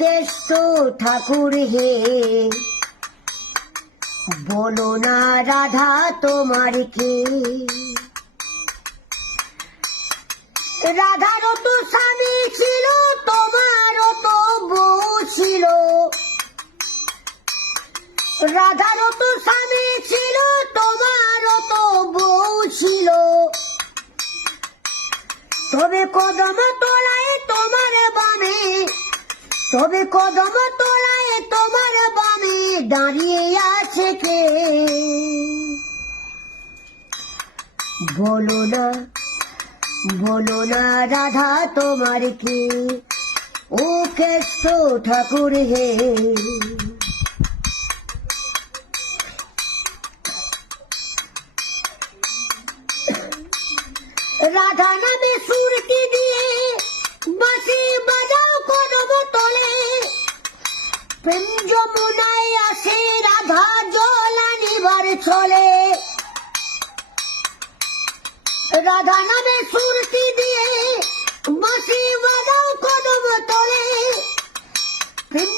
কেষ্ট ঠাকুর হে, বলো না রাধা তোমার কে। রাধারও তো স্বামী ছিল, তোমারও তো বউ ছিল। রাধারও তো স্বামী ছিল, তোমারও তো বউ ছিল। তবে কদম তলায় তোমার বামে, তবে কদম তলায় তোমার বামে দাঁড়িয়ে আছে কে। বলো না, বলো না রাধা তোমার কে, ও কেষ্ট ঠাকুর হে। রাধা নামে সুরটি দিয়ে বাঁশি বাজাও কদম তলে, প্রেম যমুনায় আসে রাধা জল আনিবার চলে। রাধা নামে সুরটি দিয়ে বাঁশি বাজাও কদম তলে, প্রেম